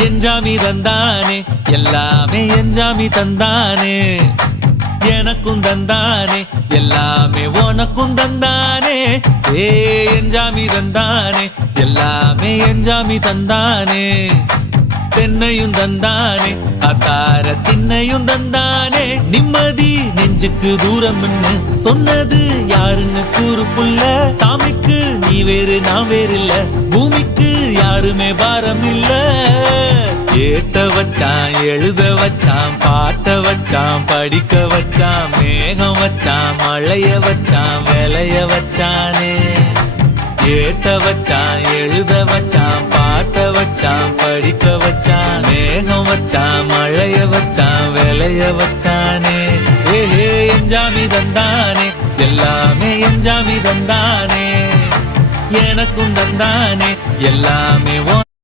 எஞ்சாமி தந்தானே எல்லாமே எஞ்சாமி தந்தானே எனக்கும் தந்தானே எல்லாமே உனக்கும் தந்தானே ஏ எஞ்சாமி தந்தானே எல்லாமே எஞ்சாமி தந்தானே தென்னையும் தந்தானே அத்தார திண்ணையும் தந்தானே நிம்மதி நெஞ்சுக்கு தூரம் சொன்னது யாருன்னு கூறு புள்ள சாமிக்கு நீ வேறு நான் வேறு இல்ல பூமிக்கு யாருமே பாரம் இல்ல ஏத்த வச்சான் எழுத வச்சான் பாட்ட வச்சான் படிக்க வச்சான் மேகம் வச்சான் மழைய வச்சான் விளைய வச்சானே ஏத்த வச்சான் எழுத வச்சான் பாட்ட வச்சான் படிக்க வச்சான் மேகம் வச்சான் மழைய வச்சான் விளைய வச்சானே ஏஹே எஞ்சாமி தந்தானே எல்லாமே எஞ்சாமி தந்தானே எனக்கும் தந்தானே எல்லாமே